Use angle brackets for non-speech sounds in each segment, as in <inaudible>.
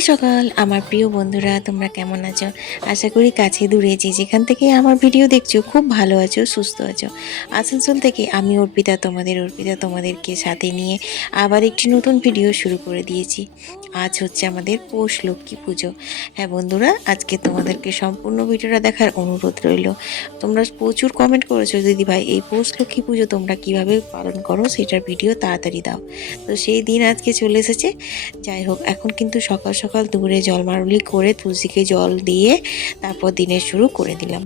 সকাল। আমার প্রিয় বন্ধুরা, তোমরা কেমন আছো? আশা করি কাছে দূরে যে যেখান থেকে আমার ভিডিও দেখছ, খুব ভালো আছো, সুস্থ আছো। আসানসোল থেকে আমি অর্পিতা, তোমাদের অর্পিতা, তোমাদেরকে সাথে নিয়ে আবার একটি নতুন ভিডিও শুরু করে দিয়েছি। আজ হচ্ছে আমাদের পৌষ লক্ষ্মী পুজো। হ্যাঁ বন্ধুরা, আজকে তোমাদেরকে সম্পূর্ণ ভিডিওটা দেখার অনুরোধ রইল। তোমরা প্রচুর কমেন্ট করেছ, দিদি ভাই, এই পৌষ লক্ষ্মী পুজো তোমরা কীভাবে পালন করো? সেটার ভিডিও তাড়াতাড়ি দাও। তো সেই দিন আজকে চলে এসেছে। যাই হোক, এখন কিন্তু সকাল সকাল দুপুরে জল মারুলি করে তুলসীকে জল দিয়ে তারপর দিনের শুরু করে দিলাম।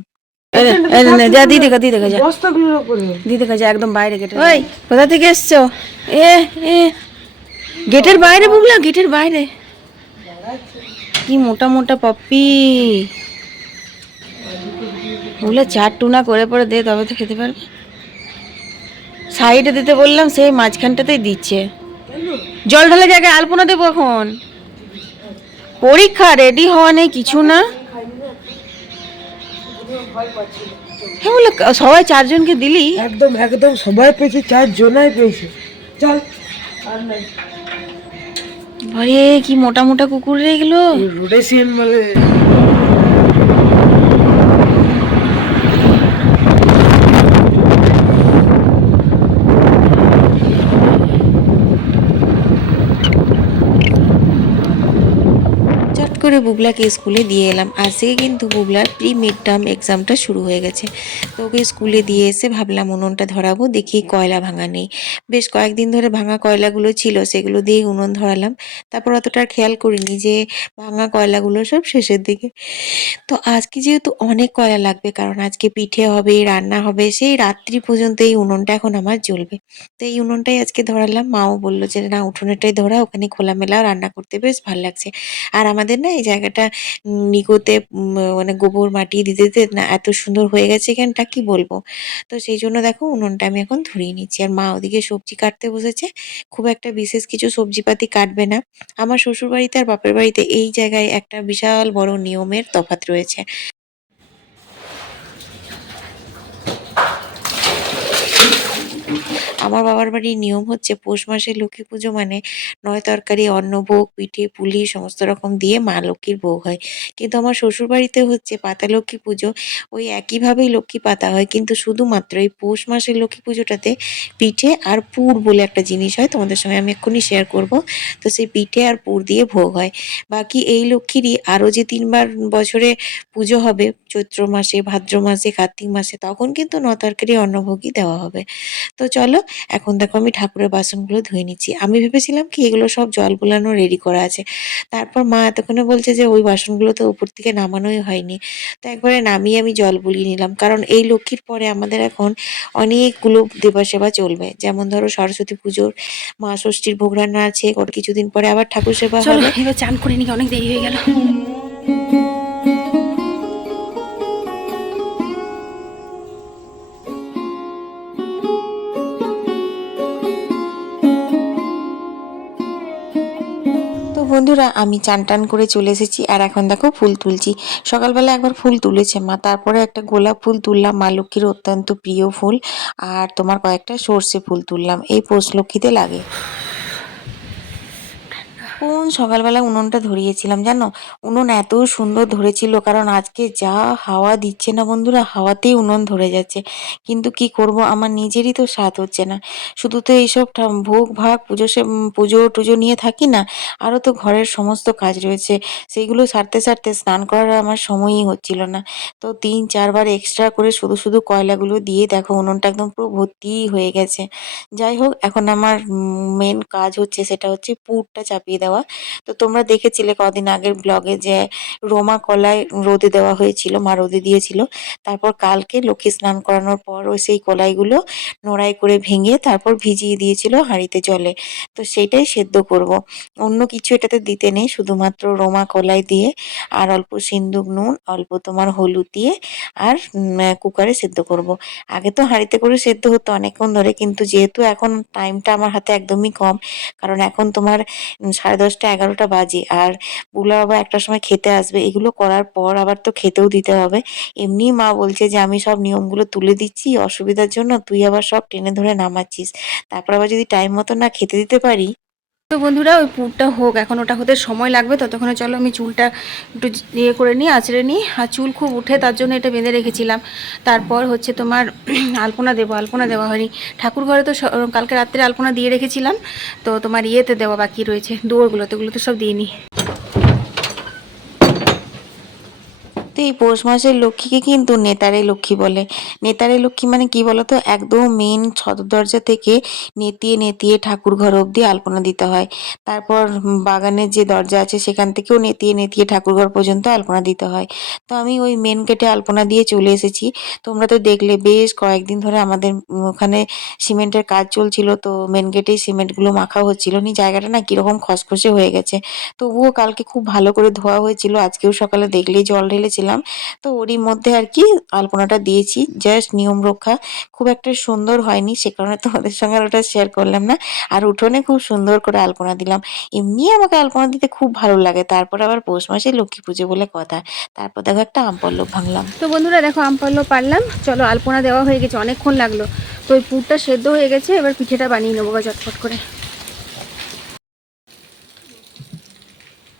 এই নে, এই নে, নে, যা দিদি কা দিদি যা। দিদি যা একদম বাইরে গেটে ওই কোথা থেকে এসছো? এ এ। গেটের বাইরে বুবলা গেটের বাইরে। কি মোটা মোটা পপ্পি। বুবলা চার টুনা করে পরে দে তবে তো খেতে পারবে। সাইডে দিতে বললাম সেই মাঝখানটাতেই দিচ্ছে। জল ঢালা জায়গায় আলপনা দেবো এখন। পরীক্ষা রেডি হওয়া নেই কিছু না। হ্যাঁ বলে সবাই চারজনকে দিলি? একদম একদম সবাই পেয়েছে চারজনাই পেয়েছে। চল। আর নাই আরে কি মোটা মোটা কুকুর রে এগুলো? রোডেশিয়ান বলে। করে বুবলাকে স্কুলে দিয়ে এলাম। আজ থেকে কিন্তু বুবলার প্রি মিড টার্ম এক্সামটা শুরু হয়ে গেছে। তো ওকে স্কুলে দিয়ে এসে ভাবলাম উনুনটা ধরাবো, দেখি কয়লা ভাঙা নেই। বেশ কয়েকদিন ধরে ভাঙা কয়লাগুলো ছিল, সেগুলো দিয়ে উনুন ধরালাম। তারপর অতটা খেয়াল করিনি যে ভাঙা কয়লাগুলো সব শেষের দিকে। তো আজকে যেহেতু অনেক কয়লা লাগবে, কারণ আজকে পিঠে হবে, রান্না হবে, সেই রাত্রি পর্যন্ত এই উনুনটা এখন আমার জ্বলবে। তো এই উনুনটাই আজকে ধরালাম। মাও বলল যে, না, উঠোনেরটাই ধরা, ওখানে খোলামেলা রান্না করতে বেশ ভালো লাগছে। আর আমাদের না এই জায়গাটা নিকোতে মানে গোবর মাটি দিতে দিতে না এত সুন্দর হয়ে গেছে এখানটা, কি বলব? তো সেই জন্য দেখো উনুনটা আমি এখন ধরিয়ে নিচ্ছি। আর মা ওদিকে সবজি কাটতে বসেছে। খুব একটা বিশেষ কিছু সবজিপাতি কাটবে না। আমার শ্বশুর বাড়িতে আর বাপের বাড়িতে এই জায়গায় একটা বিশাল বড় নিয়মের তফাৎ রয়েছে। আমার বাবার বাড়ির নিয়ম হচ্ছে পৌষ মাসে লক্ষ্মী পুজো মানে নয় তরকারি অন্নভোগ পিঠে, পুলি সমস্ত রকম দিয়ে মা লক্ষ্মীর ভোগ হয়। কিন্তু আমার শ্বশুর বাড়িতে হচ্ছে পাতা লক্ষ্মী পুজো, ওই একইভাবেই লক্ষ্মী পাতা হয়। কিন্তু শুধুমাত্র এই পৌষ মাসের লক্ষ্মী পুজোটাতে পিঠে আর পুর বলে একটা জিনিস হয়, তোমাদের সঙ্গে আমি এক্ষুনি শেয়ার করব। তো সেই পিঠে আর পুর দিয়ে ভোগ হয়। বাকি এই লক্ষ্মীরই আরও যে তিনবার বছরে পুজো হবে, চৈত্র মাসে, ভাদ্র মাসে, কার্তিক মাসে, তখন কিন্তু ন তরকারি অন্নভোগই দেওয়া হবে। তো চলো এখন দেখো আমি ঠাকুরের বাসনগুলো ধুয়ে নিচ্ছি। আমি ভেবেছিলাম কি এগুলো সব জল গুলানো রেডি করা আছে। তারপর মা এতক্ষণে বলছে যে ওই বাসনগুলো তো উপর থেকে নামানোই হয়নি। তো একবারে নামিয়ে আমি জল বুলিয়ে নিলাম। কারণ এই লক্ষ্মীর পরে আমাদের এখন অনেকগুলো দেবাসেবা চলবে। যেমন ধরো সরস্বতী পুজোর মা ষষ্ঠীর ভোগ রান্না আছে কিছুদিন পরে আবার ঠাকুর সেবা হবে। এবার চান করে নিকে অনেক দেরি হয়ে গেল। বন্ধুরা, আমি চান টান করে চলে এসেছি আর এখন দেখো ফুল তুলছি। সকালবেলা একবার ফুল তুলেছে মা, তারপরে একটা গোলাপ ফুল তুললাম, মা লক্ষ্মীর অত্যন্ত প্রিয় ফুল আর তোমার কয়েকটা সর্ষে ফুল তুললাম। এই পৌষ লক্ষ্মীতে লাগে। কোন সকালবেলা উনুনটা ধরিয়েছিলাম, জানো? উনুন এত সুন্দর ধরেছিল, কারণ আজকে যা হাওয়া দিচ্ছে না বন্ধুরা, হাওয়াতেই উনুন ধরে যাচ্ছে। কিন্তু কি করব, আমার নিজেরই তো স্বাদ হচ্ছে না। শুধু তো এইসব ভোগ, ভাগ, পুজো সে পুজো টুজো নিয়ে থাকি না, আরও তো ঘরের সমস্ত কাজ রয়েছে। সেইগুলো সারতে সারতে স্নান করার আমার সময়ই হচ্ছিল না। তো তিন, চারবার এক্সট্রা করে শুধু শুধু কয়লাগুলো দিয়ে দেখো উনুনটা একদম পুরো ভর্তি হয়ে গেছে। যাই হোক, এখন আমার মেন কাজ হচ্ছে সেটা হচ্ছে পুরটা চাপিয়ে দেওয়া। তো তোমরা দেখেছিলে কদিন আগের ব্লগে যে রোমা কলাই রোদে দেওয়া হয়েছিল, মা রোদে দিয়েছিল। তারপর কালকে লক্ষ্মী স্নান করানোর পর ও সেই কলাইগুলো নোড়াই করে ভেঙে তারপর ভিজিয়ে দিয়েছিল হাঁড়িতে জলে। তো সেটাই সেদ্ধ করব। অন্য কিছু এটাতে দিতে নেই, শুধুমাত্র রোমা কলাই দিয়ে আর অল্প সিন্দুক নুন, অল্প তোমার হলুদ দিয়ে আর কুকারে সেদ্ধ করব। আগে তো হাঁড়িতে করে সেদ্ধ হতো অনেকক্ষণ ধরে, কিন্তু যেহেতু এখন টাইমটা আমার হাতে একদমই কম, কারণ এখন তোমার সাড়ে দশটা এগারোটা বাজে আর বুলা বাবা একটা সময় খেতে আসবে। এগুলো করার পর আবার তো খেতেও দিতে হবে। এমনি মা বলছে যে, আমি সব নিয়মগুলো তুলে দিচ্ছি, অসুবিধার জন্য তুই আবার সব টেনে ধরে নামাচ্ছিস। তারপর আবার যদি টাইম মতো না খেতে দিতে পারি তো বন্ধুরা, ওই পুরটা হোক, এখন ওটা হতে সময় লাগবে। ততক্ষণে চলো আমি চুলটা একটু ইয়ে করে নিই, আঁচড়ে নিই। আর চুল খুব উঠে, তার জন্য এটা বেঁধে রেখেছিলাম। তারপর হচ্ছে তোমার <clears throat> আলপনা দেবো, আলপনা দেওয়া হয়নি। ঠাকুর ঘরে তো কালকে রাত্রে আলপনা দিয়ে রেখেছিলাম। তো তোমার ইয়েতে দেওয়া বাকি রয়েছে দুয়ারগুলোতে ওগুলো তো সব দিয়ে নিই। তো এই পৌষ মাসের লক্ষ্মীকে কিন্তু নেতারে লক্ষ্মী বলে। নেতারে লক্ষ্মী মানে কি বলতো একদম মেন সদর দরজা থেকে নেতিয়ে নেতিয়ে ঠাকুর ঘর অবধি আলপনা দিতে হয়। তারপর বাগানের যে দরজা আছে সেখান থেকেও নেতিয়ে নেতিয়ে ঠাকুর ঘর পর্যন্ত আলপনা দিতে হয়। তো আমি ওই মেন গেটে আলপনা দিয়ে চলে এসেছি। তোমরা তো দেখলে বেশ কয়েকদিন ধরে আমাদের ওখানে সিমেন্টের কাজ চলছিল, তো মেন গেটেই সিমেন্টগুলো মাখা হচ্ছিল নি। জায়গাটা না কীরকম খসখসে হয়ে গেছে। তবুও কালকে খুব ভালো করে ধোয়া হয়েছিল। আজকেও সকালে দেখলেই জল ঢেলেছিলাম তো ওরই মধ্যে আর কি আলপনাটা দিয়েছি। জাস্ট নিয়ম রক্ষা। খুব একটা সুন্দর হয়নি, সে কারণে তোমাদের সঙ্গে আর ওটা শেয়ার করলাম না। আর উঠোনে খুব সুন্দর করে আলপনা দিলাম। এমনি আমাকে আলপনা দিতে খুব ভালো লাগে। তারপর আবার পৌষ মাসে লক্ষ্মী পুজো বলে কথা। তারপর দেখো একটা আম পল্লব ভাঙলাম। তো বন্ধুরা দেখো, আম পারল পারলাম। চলো আলপনা দেওয়া হয়ে গেছে, অনেকক্ষণ লাগল। তো ওই পুরটা সেদ্ধ হয়ে গেছে, এবার পিঠেটা বানিয়ে নেব বা চটপট করে।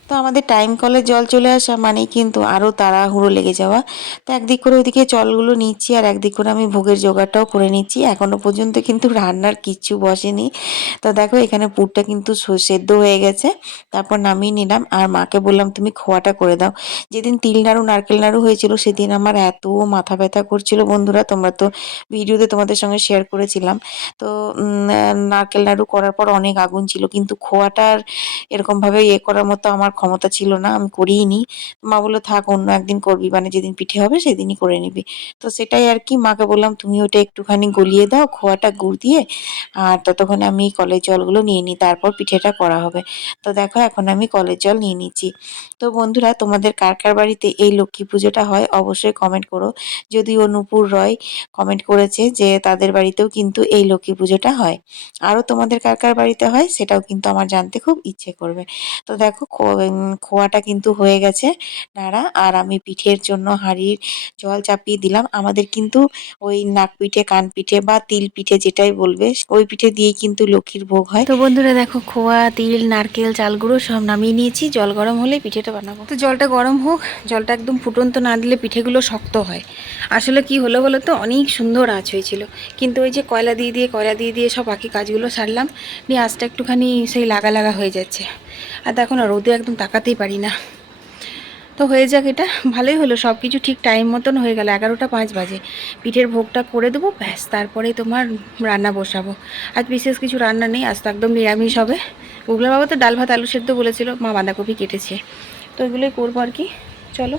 তো আমাদের টাইম কলে জল চলে আসা মানেই কিন্তু আরও তাড়াহুড়ো লেগে যাওয়া। তো একদিক করে ওইদিকে জলগুলো নিচ্ছি আর একদিক করে আমি ভোগের জোগাড়টাও করে নিচ্ছি। এখনও পর্যন্ত কিন্তু রান্নার কিচ্ছু বসেনি। তো দেখো এখানে পুরটা কিন্তু সেদ্ধ হয়ে গেছে। তারপর নামিয়ে নিলাম আর মাকে বললাম, তুমি খোয়াটা করে দাও। যেদিন তিল নাড়ু, নারকেল নাড়ু হয়েছিল সেদিন আমার এত মাথা ব্যথা করছিল বন্ধুরা, তোমরা তো ভিডিওতে তোমাদের সঙ্গে শেয়ার করেছিলাম। তো নারকেল নাড়ু করার পর অনেক আগুন ছিল, কিন্তু খোয়াটার এরকমভাবে ইয়ে করার মতো আমার ক্ষমতা ছিল না, আমি করিই নি মা বলল, থাক, অন্য একদিন করবি মানে যেদিন পিঠে হবে সেদিনই করে নিবি। তো সেটাই আর কি, মাকে বললাম, তুমি ওটা একটুখানি গলিয়ে দাও, খোয়াটা গুড় দিয়ে, আর ততক্ষণে আমি কলের জলগুলো নিয়ে নিই, তারপর পিঠেটা করা হবে। তো দেখো, এখন আমি কলের জল নিয়ে নিচ্ছি। তো বন্ধুরা, তোমাদের কার কার বাড়িতে এই লক্ষ্মী পুজোটা হয়, অবশ্যই কমেন্ট করো। যদিও নূপুর রয় কমেন্ট করেছে যে, তাদের বাড়িতেও কিন্তু এই লক্ষ্মী পুজোটা হয়। আরও তোমাদের কার কার বাড়িতে হয়, সেটাও কিন্তু আমার জানতে খুব ইচ্ছে করবে। তো দেখো খোয়াটা কিন্তু হয়ে গেছে। নাড়া, আর আমি পিঠের জন্য হাঁড়ির জল চাপিয়ে দিলাম। আমাদের কিন্তু ওই নাক পিঠে, কান পিঠে বা তিল পিঠে যেটাই বলবে, ওই পিঠে দিয়েই কিন্তু লক্ষ্মীর ভোগ হয়। তো বন্ধুরা দেখো, খোয়া, তিল, নারকেল চাল গুঁড়ো সব নামিয়ে নিয়েছি। জল গরম হলে পিঠেটা বানাবো। তো জলটা গরম হোক, জলটা একদম ফুটন্ত না দিলে পিঠেগুলো শক্ত হয়। আসলে কি হলো বলো তো, অনেক সুন্দর আঁচ হয়েছিল। কিন্তু ওই যে কয়লা দিয়ে দিয়ে, কয়লা দিয়ে দিয়ে সব বাকি কাজগুলো সারলাম। নিয়ে আঁচটা একটুখানি সেই লাগা লাগা হয়ে যাচ্ছে। আর দেখো না, রোদে একদম তাকাতেই পারি না। তো হয়ে যাক এটা, ভালোই হলো সব কিছু ঠিক টাইম মতন হয়ে গেল, এগারোটা পাঁচ বাজে। পিঠের ভোগটা করে দেবো, ব্যাস, তারপরে তোমার রান্না বসাবো। আজ বিশেষ কিছু রান্না নেই, আজ তো একদম নিরামিষ হবে। গুগলা বাবা তো ডাল ভাত, আলু সেদ্ধ বলেছিল, মা বাঁধাকপি কেটেছে। তো এগুলোই করব আর কি। চলো।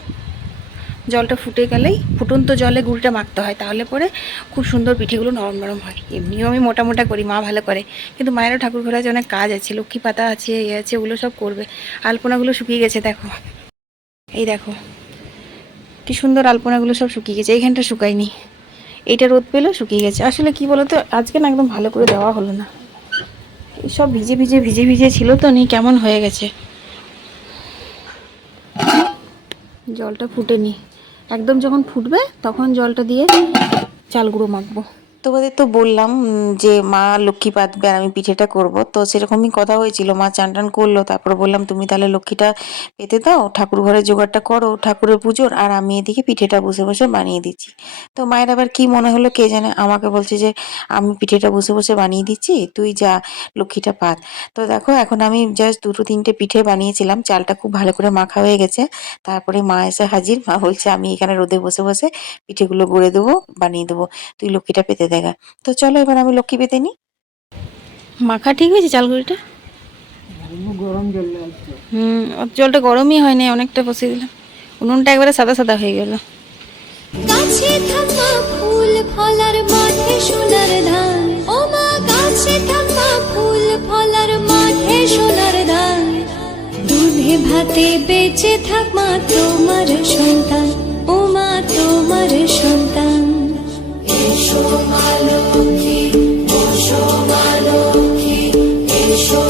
জলটা ফুটে গেলেই ফুটন্ত জলে গুড়টা মাখতে হয়। তাহলে পরে খুব সুন্দর পিঠেগুলো নরম নরম হয়। এমনিও আমি মোটা মোটা করি, মা ভালো করে। কিন্তু মায়েরও ঠাকুর ঘরে আছে অনেক কাজ আছে, লক্ষ্মী পাতা আছে, এ আছে, ওগুলো সব করবে। আলপনাগুলো শুকিয়ে গেছে, দেখো। এই দেখো, কি সুন্দর আলপনাগুলো সব শুকিয়ে গেছে। এইখানটা শুকায়নি। এইটা রোদ পেলেও শুকিয়ে গেছে। আসলে কি বলতো, আজকে না একদম ভালো করে দেওয়া হলো না। সব ভিজে ভিজে ভিজে ভিজে ছিল তো নি কেমন হয়ে গেছে? জলটা ফুটেনি। একদম যখন ফুটবে তখন জলটা দিয়ে চাল গুঁড়ো মাখবো। তোমাদের তো বললাম যে মা লক্ষ্মী পাতবে আর আমি পিঠেটা করব। তো সেরকমই কথা হয়েছিল, মা চান টান করল, তারপর বললাম, তুমি তাহলে লক্ষ্মীটা পেতে দাও, ঠাকুর ঘরের জোগাড়টা করো, ঠাকুরের পুজোর, আর আমি এদিকে পিঠেটা বসে বসে বানিয়ে দিচ্ছি। তো মায়ের আবার কি মনে হলো কে জানে, আমাকে বলছে যে, আমি পিঠেটা বসে বসে বানিয়ে দিচ্ছি, তুই যা, লক্ষ্মীটা পাত। তো দেখো, এখন আমি জাস্ট দুটো তিনটে পিঠে বানিয়েছিলাম, চালটা খুব ভালো করে মাখা হয়ে গেছে। তারপরে মা এসে হাজির, মা বলছে, আমি এখানে রোদে বসে বসে পিঠেগুলো গড়ে দেবো, বানিয়ে দেবো, তুই লক্ষ্মীটা পেতে দেখা তো চলো এবার আমি লক্ষ্মী পেতে নিই। মাখা ঠিক হয়েছে চালগুড়িটা? গরম জল হুম জলটা গরমই হয় না অনেকটা বসিয়ে দিলাম। উনুনটা একবারে সাদা সাদা হয়ে গেল। গাছে থাকা ফুল ফলার মাঠে সোনার ধান। ও মা গাছে থাকা ফুল ফলার মাঠে সোনার ধান। দুধে ভাতে বেঁচে থাক মা তোমার সন্তান। ও মা তোমার সন্তান। এসো এসো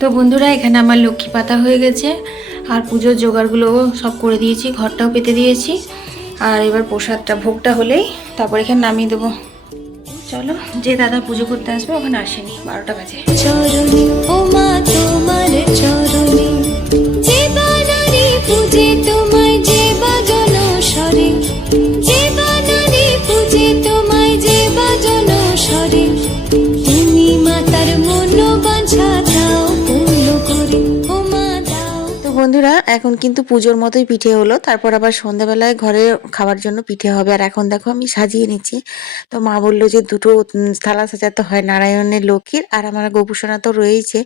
তো বন্ধুরা এখানে আমার লক্ষ্মী পাতা হয়ে গেছে আর পুজোর জোগাড়গুলো সব করে দিয়েছি ঘরটাও পেতে দিয়েছি। আর এবার প্রসাদটা ভোগটা হলেই তারপর এখানে নামিয়ে দেবো। চলো যে দাদা পুজো করতে আসবে ওখানে আসেনি বারোটা বাজে। চরণে ও মা তোমার চরণে পূজে তোমায় যে বাজন যে বানারে পুজে তোমায় যে বাজন সরে তুমি মাতার মন বাঞ্ছা দাও, পূর্ণ করে বন্ধুরা এখন কিন্তু পুজোর মতোই পিঠে হলো। তারপর আবার সন্ধ্যাবেলায় ঘরে খাবার জন্য পিঠে হবে। আর এখন দেখো আমি সাজিয়ে নিচ্ছি। তো মা বলল যে দুটো থালা সাজাতে হয় নারায়ণের লক্ষ্মীর আর আমার গোপুসোনা তো রয়েইছে।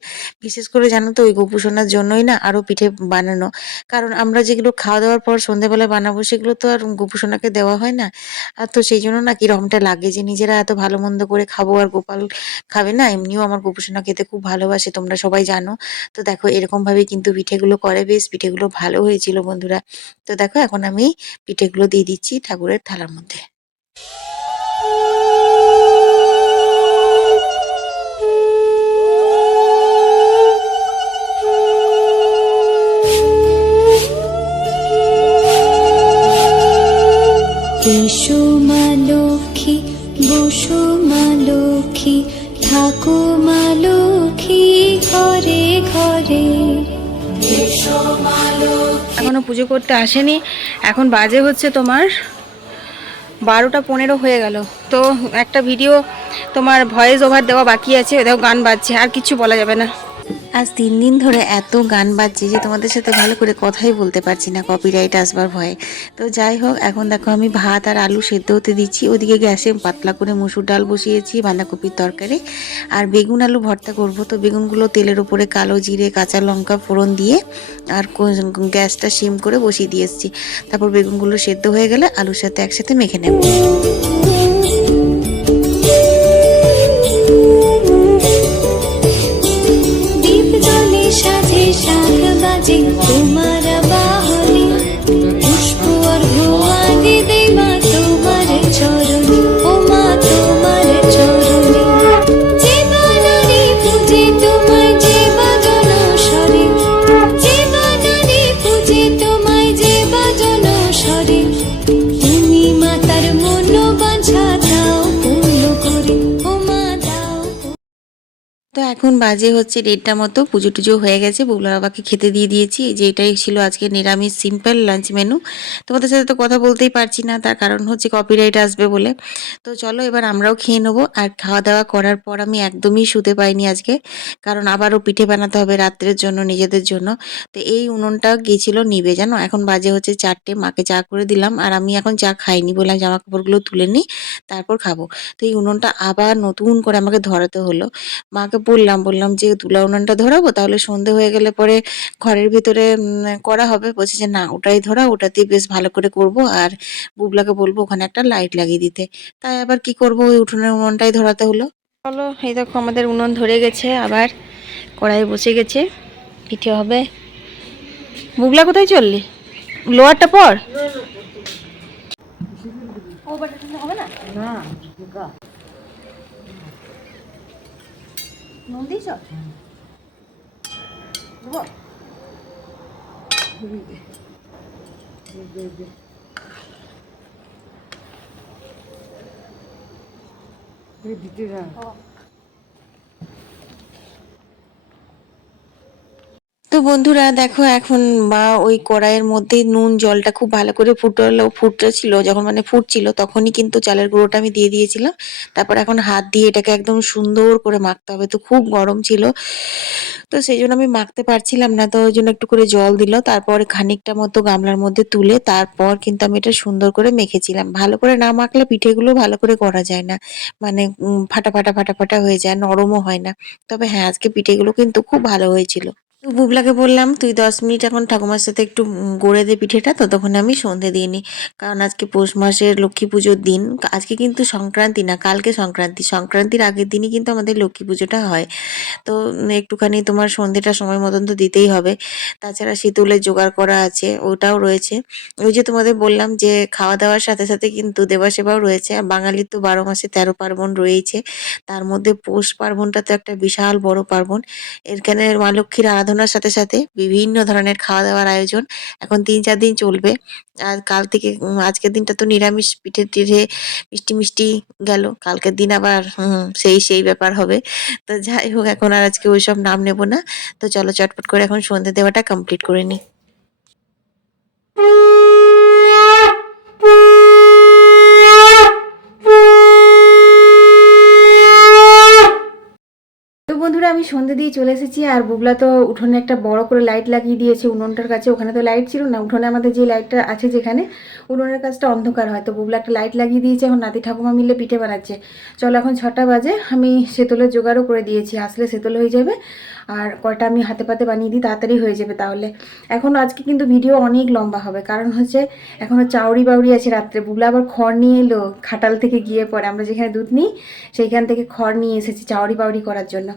বিশেষ করে জানো তো, ওই গোপুসোনার জন্যই না আরও পিঠে বানানো। কারণ আমরা যেগুলো খাওয়া দাওয়ার পর সন্ধ্যাবেলায় বানাবো, সেগুলো তো আর গোপুসোনাকে দেওয়া হয় না। আর তো সেই জন্য না কিরমটা লাগে যে নিজেরা এত ভালো মন্দ করে খাব আর গোপাল খাবে না, এমনিও আমার গোপুসোনা খেতে খুব ভালোবাসে, তোমরা সবাই জানো। তো দেখো এরকম ভাবে কিন্তু পিঠেগুলো করে। বেশ পিঠেগুলো ভালো হয়েছিল বন্ধুরা। তো দেখো এখন আমি পিঠেগুলো দিয়ে দিচ্ছি ঠাকুরের থালার মধ্যে। এসো মা লক্ষ্মী, বসো মা লক্ষ্মী, থাকো মা লক্ষ্মী ঘরে ঘরে। এসো মা এখনও পুজো করতে আসেনি। এখন বাজে হচ্ছে তোমার বারোটা পনেরো হয়ে গেল। তো একটা ভিডিও তোমার ভয়েস ওভার দেওয়া বাকি আছে। দেখো গান বাজছে, আর কিছু বলা যাবে না। আজ তিন দিন ধরে এত গান বাজছে যে তোমাদের সাথে ভালো করে কথাই বলতে পারছি না কপিরাইট আসবার ভয়ে। তো যাই হোক, এখন দেখো আমি ভাত আর আলু সেদ্ধ হতে দিচ্ছি। ওদিকে গ্যাসে পাতলা করে মুসুর ডাল বসিয়েছি, বাঁধাকপির তরকারি। আর বেগুন আলু ভর্তা করব। তো বেগুনগুলো তেলের উপরে কালো জিরে, কাঁচা লঙ্কা ফোড়ন দিয়ে আর গ্যাসটা সিম করে বসিয়ে দিয়ে এসেছি। তারপর বেগুনগুলো সেদ্ধ হয়ে গেলে আলুর সাথে একসাথে মেখে নেব। বাজে তোমার এখন বাজে হচ্ছে দেড়টা মতো, পুজো টুজো হয়ে গেছে বুবলা বাবাকে খেতে দিয়ে দিয়েছি। যে এটাই ছিল আজকে নিরামিষ সিম্পল লাঞ্চ মেনু তোমাদের সাথে তো কথা বলতেই পারছি না, তার কারণ হচ্ছে কপিরাইট আসবে বলে। তো চলো এবার আমরাও খেয়ে নেব, আর খাওয়া দাওয়া করার পর আমি একদমই শুতে পাইনি আজকে, কারণ আবারও পিঠে বানাতে হবে রাত্রের জন্য, নিজেদের জন্য। তো এই উনুনটা গিয়েছিল নিবে, জানো? এখন বাজে হচ্ছে চারটে, মাকে চা করে দিলাম, আর আমি এখন চা খাইনি বললাম জামা কাপড়গুলো তুলে নিই, তারপর খাব। তো এই উনুনটা আবার নতুন করে আমাকে ধরাতে হলো। মাকে বললাম বললাম যে তুলা উনানটা ধরাবো তাহলে সন্ধে হয়ে গেলে পরে ঘরের ভিতরে করা হবে। বলছে যে না ওটাই ধরা ওটাতেই বেশ ভালো করে করব। আর বুবলাকে বলব ওখানে একটা লাইট লাগিয়ে দিতে। তাই আবার কি করব ওই উঠোনের উনুনটাই ধরাতে হলো। চলো এই দেখো আমাদের উনুন ধরে গেছে আবার কড়াই বসে গেছে। পিঠে হবে? বুগলা কোথায় চললি? লোয়ারটা পর? হবে না? না ঢোকা নুন দিয়েছ দিতে যা তো বন্ধুরা দেখো এখন মা ওই কড়াইয়ের মধ্যে নুন, জলটা খুব ভালো করে ফুটলো, ফুটছিল, যখন মানে ফুটছিল তখনই কিন্তু চালের গুঁড়োটা আমি দিয়ে দিয়েছিলাম। তারপর এখন হাত দিয়ে এটাকে একদম সুন্দর করে মাখতে হবে। তো খুব গরম ছিল। তো সেই জন্য আমি মাখতে পারছিলাম না, তো ওই জন্য একটু করে জল দিল। তারপর খানিকটা মতো গামলার মধ্যে তুলে তারপর কিন্তু আমি এটা সুন্দর করে মেখেছিলাম। ভালো করে না মাখলে পিঠেগুলো ভালো করে করা যায় না। মানে ফাটা ফাটা ফাটা ফাটা হয়ে যায়, নরমও হয় না। তবে হ্যাঁ আজকে পিঠেগুলো কিন্তু খুব ভালো হয়েছিল। তো বুবলাকে বললাম, তুই দশ মিনিট এখন ঠাকুমার সাথে একটু গড়ে দে পিঠেটা, ততক্ষণে আমি সন্ধে দিয়ে নিই কারণ আজকে পৌষ মাসের লক্ষ্মী পুজোর দিন, আজকে কিন্তু সংক্রান্তি না, কালকে সংক্রান্তি। সংক্রান্তির আগের দিনই কিন্তু আমাদের লক্ষ্মী পুজোটা হয়। তো একটুখানি তোমার সন্ধেটা সময় মতন তো দিতেই হবে। তাছাড়া শীতলের জোগাড় করা আছে, ওটাও রয়েছে। ওই যে তোমাদের বললাম যে খাওয়া দাওয়ার সাথে সাথে কিন্তু দেবাসেবাও রয়েছে। আর বাঙালির তো বারো মাসে তেরো পার্বণ রয়েছে তার মধ্যে পৌষ পার্বণটা তো একটা বিশাল বড় পার্বণ। এখানে মা লক্ষ্মীর আরাধনার সাথে সাথে বিভিন্ন ধরনের খাওয়া দাওয়ার আয়োজন এখন তিন চার দিন চলবে। আর কাল থেকে আজকের দিনটা তো নিরামিষ, পিঠে টিঠে মিষ্টি মিষ্টি গেল। কালকের দিন আবার সেই সেই ব্যাপার হবে। তো যাই হোক, এখন আর আজকে ওইসব নাম নেব না। তো চলো চটপট করে এখন সন্ধে দেওয়াটা কমপ্লিট করে নিই আমি সন্ধে দিয়ে চলে এসেছি আর বুবলা তো উঠোনে একটা বড় করে লাইট লাগিয়ে দিয়েছে। উনুনটার কাছে ওখানে তো লাইট ছিল না, উঠোনে আমাদের যে লাইটটা আছে যেখানে, উনুনের কাছটা অন্ধকার হয়। তো বুবলা একটা লাইট লাগিয়ে দিয়েছে, এখন নাতি ঠাকুমা মিলে পিঠে বানাচ্ছে। চলো এখন ছটা বাজে, আমি সেতলের জোগাড়ও করে দিয়েছি, আসলে সেতল হয়ে যাবে। আর কয়টা আমি হাতে পাতে বানিয়ে দিই, তাড়াতাড়ি হয়ে যাবে তাহলে। এখন আজকে কিন্তু ভিডিও অনেক লম্বা হবে, কারণ হচ্ছে এখনও চাউরি বাউরি আছে রাত্রে। বুবলা আবার খড় নিয়ে এলো, খাটাল থেকে গিয়ে পরে। আমরা যেখানে দুধ নিই, সেইখান থেকে খড় নিয়ে এসেছি চাউরি বাউরি করার জন্য।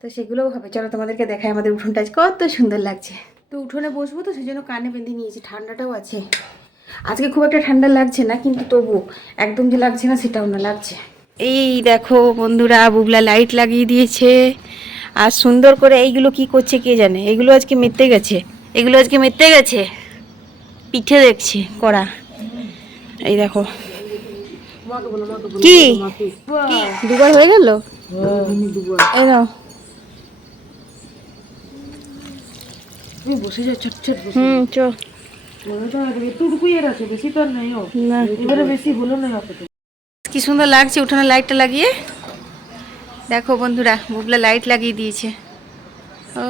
তো সেগুলোও হবে। চলো তোমাদেরকে দেখায় আমাদের উঠোনটা আজ কত সুন্দর লাগছে। তো উঠোনে বসবো তো সেই জন্য কানে বেঁধে নিয়েছি। ঠান্ডাটাও আছে। আজকে খুব একটা ঠান্ডা লাগছে না, কিন্তু তবু একদম যে লাগছে না, সেটাও না লাগছে। এই দেখো বন্ধুরা, বুবলা লাইট লাগিয়ে দিয়েছে। আর সুন্দর করে এইগুলো কি করছে কে জানে? এগুলো আজকে মেতে গেছে। এগুলো আজকে মেতে গেছে। পিঠে দেখছি করা এই দেখো। কি? দুবার হয়ে গেল? এই নাও। বসে হুম চ। কি সুন্দর লাগছে উঠানে লাইটটা লাগিয়ে? দেখো বন্ধুরা বুবলা লাইট লাগিয়ে দিয়েছে। ও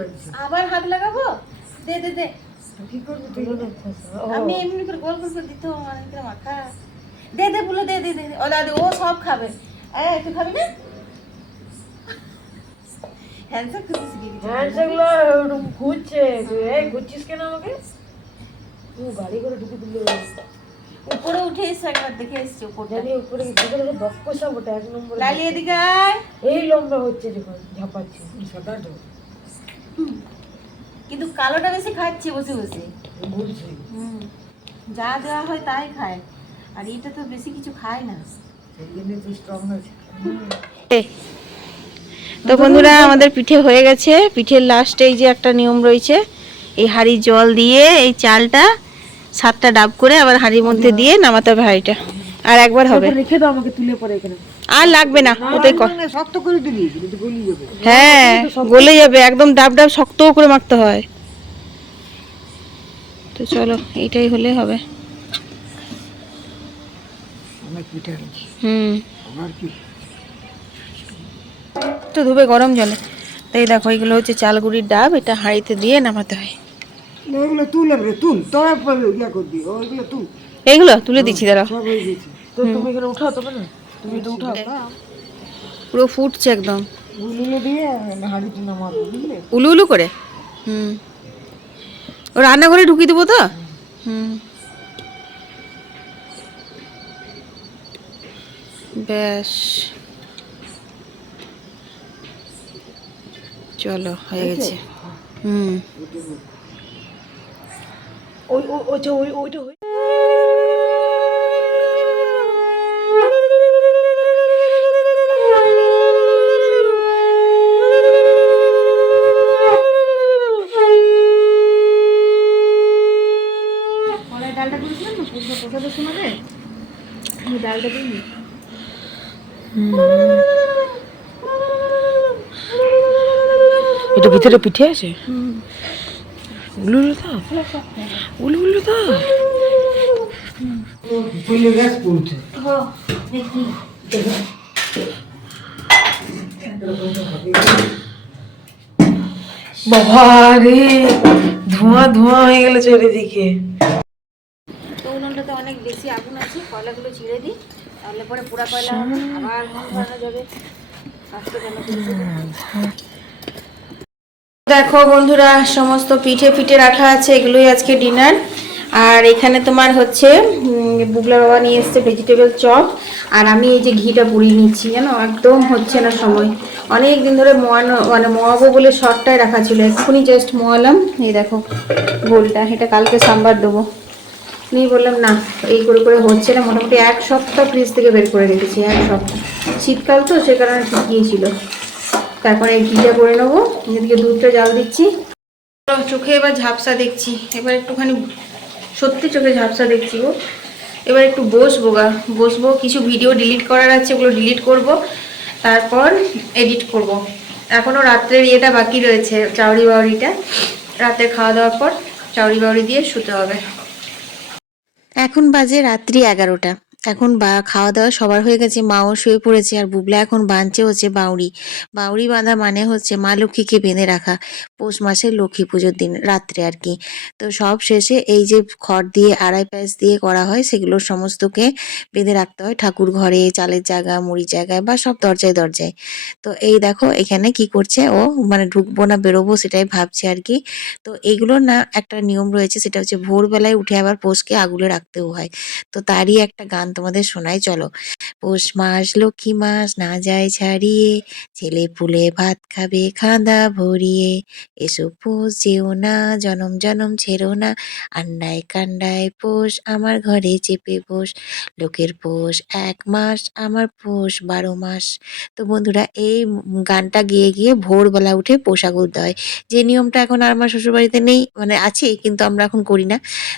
লাগছে। আবার হাত লাগাবো? দে দে দে। কি করবি তুই? আমি এমনি করে গোল গোল করে দিতে মাখা দে দে বলে দে দে। ও দাদি ও সব খাবে। এই তুই খাবি না? হ্যান্ডসাপ খুঁজে শিখে গেছি হ্যাঁ সেগুলো ওরকম এই ঘুরছিস কেন আমাকে? তুই গাড়ি করে ঢুকে দিলে উপরে উঠে এসে একবার দেখে এসছি উপরটা। উপরে ওটা এক নম্বর। লালি এদিকে আয়। এই লম্বা হচ্ছে যখন ঝাপাচ্ছে। সাদা তো। কিন্তু কালোটা বেশি খাচ্ছে বসে বসে। হুম। যা দেওয়া হয় তাই খায়। আর এটা তো বেশি কিছু খায় না। তো বন্ধুরা আমাদের পিঠে হয়ে গেছে। পিঠের লাস্টে এই যে একটা নিয়ম রয়েছে এই হাঁড়ি জল দিয়ে এই চালটা সাতটা ডাব করে আবার হাঁড়ির মধ্যে দিয়ে নামাতে হবে হাঁড়িটা। আর একবার হবে। রেখে দাও আমাকে তুলে পরে এখানে। আর লাগবে না ওটাই কর শক্ত করে দিবি গলি যাবে। হ্যাঁ গলে যাবে একদম ডাব ডাব শক্ত করে মাখতে হয়। তো চলো এইটাই হলে হবে। হুম। তো ধুবে গরম জলে। তাই দেখো এগুলো হচ্ছে চালগুড়ির ডাব এটা হাঁড়িতে দিয়ে নামাতে হয়। না, ওগুলো তুল। এবারে তুল তবে পরে ইয়া করবি ওইগুলো তুল। এইগুলো তুলে দিচ্ছি দাঁড়াও। সব হয়ে গেছে। তো তুমি এখানে উঠাও তবে না তুমি তো উঠাও। পুরো ফুটছে একদম। উলিলে দিয়ে হাড়িতে নামাবো বুঝলে? উলু উলু করে? হুম। ও রান্নাঘরে ঢুকিয়ে দেবো তো? হুম। ব্যাস। চলো হয়ে গেছে। হুম। ওই ওই ওইটা ওই ওইটা হয়ে ডালটা করেছিলাম না? প্রসাদের সময় ডালটা দিইনি। এটা ভিতরে পিঠে আছে? উলু উলু তো উলু উলু তো বাবা রে ধোঁয়া ধোঁয়া হয়ে গেল চারিদিকে। তো উনুনটাতে অনেক বেশি আগুন আছে কয়লাগুলো ছিঁড়ে দিই তাহলে পরে পুরা কয়লা হবে আবার মন যাবে। আজকে দেখো বন্ধুরা, সমস্ত পিঠে পিঠে রাখা আছে, এগুলোই আজকে ডিনার আর এখানে তোমার হচ্ছে বুগলা বাবা নিয়ে এসছে ভেজিটেবল চপ আর আমি এই যে ঘিটা পুড়িয়ে নিচ্ছি, জানো? একদম হচ্ছে না সময়। অনেক দিন ধরে মোয়ানো মানে মোয়াবো বলে শর্টটাই রাখা ছিল। এক্ষুনি জাস্ট মোয়ালাম। এই দেখো গোলটা এটা কালকে সাম্বার দেবো। নিয়ে বললাম, না, এই করে করে হচ্ছে না, মোটামুটি এক সপ্তাহ ফ্রিজ থেকে বের করে রেখেছি, এক সপ্তাহ। শীতকাল তো, সে কারণে ঠিক গিয়েছিল তারপরে এই ঘিটা করে নেব। এদিকে দুধটা জাল দিচ্ছি। চোখে এবার ঝাপসা দেখছি। এবার একটুখানি সত্যি চোখে ঝাপসা দেখছি গো। এবার একটু বসবো গা। বসবো, কিছু ভিডিও ডিলিট করার আছে, ওগুলো ডিলিট করব। তারপর এডিট করব। এখনও রাত্রের ইয়েটা বাকি রয়েছে, চাউরি বাউরিটা। রাতে খাওয়া দাওয়ার পর চাউরি বাউরি দিয়ে শুতে হবে। এখন বাজে রাত্রি এগারোটা। এখন বা খাওয়া দাওয়া সবার হয়ে গেছে, মাও শুয়ে পড়েছে আর বুবলা এখন বাঁধছে হচ্ছে বাউরি বাউরি বাঁধা মানে হচ্ছে মা লক্ষ্মীকে বেঁধে রাখা, পৌষ মাসের লক্ষ্মী পুজোর দিন রাত্রে আর কি। তো সব শেষে এই যে খড় দিয়ে, আড়াই প্যাঁচ দিয়ে করা হয়, সেগুলো সমস্তকে বেঁধে রাখতে হয় ঠাকুর ঘরে, চালের জায়গা মুড়ি জায়গায় বা সব দরজায় দরজায়। তো এই দেখো এখানে কি করছে ও মানে ঢুকবো না বেরোবো সেটাই ভাবছে আর কি। তো এইগুলো না একটা নিয়ম রয়েছে, সেটা হচ্ছে ভোরবেলায় উঠে আবার পৌষকে আগুলে রাখতেও হয়। তো তারই একটা গান তোমাদের শোনাই, চলো। পৌষ মাস, লক্ষ্মী মাস, না যায় ছাড়িয়ে, ছেলে পুলে ভাত খাবে, খাঁদা ভরিয়ে। এসো পোষ, যেও না, জনম জনম ছেড়ো না। আন্ডায় কান্ডায় পোষ, আমার ঘরে চেপে বস। লোকের পোষ, এক মাস, আমার পোষ, বারো মাস। তো বন্ধুরা, এই গানটা গিয়ে গিয়ে ভোরবেলা উঠে পোষা গুলতে হয় যে নিয়মটা এখন আর আমার শ্বশুরবাড়িতে নেই মানে আছে কিন্তু আমরা এখন করি না।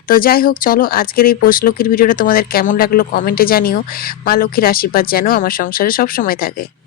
তো যাই হোক, চলো আজকের এই পোষ লক্ষ্মীর ভিডিওটা তোমাদের কেমন লাগল কমেন্টে জানিও। মা লক্ষ্মীর আশীর্বাদ যেন আমার সংসারে সবসময় থাকে।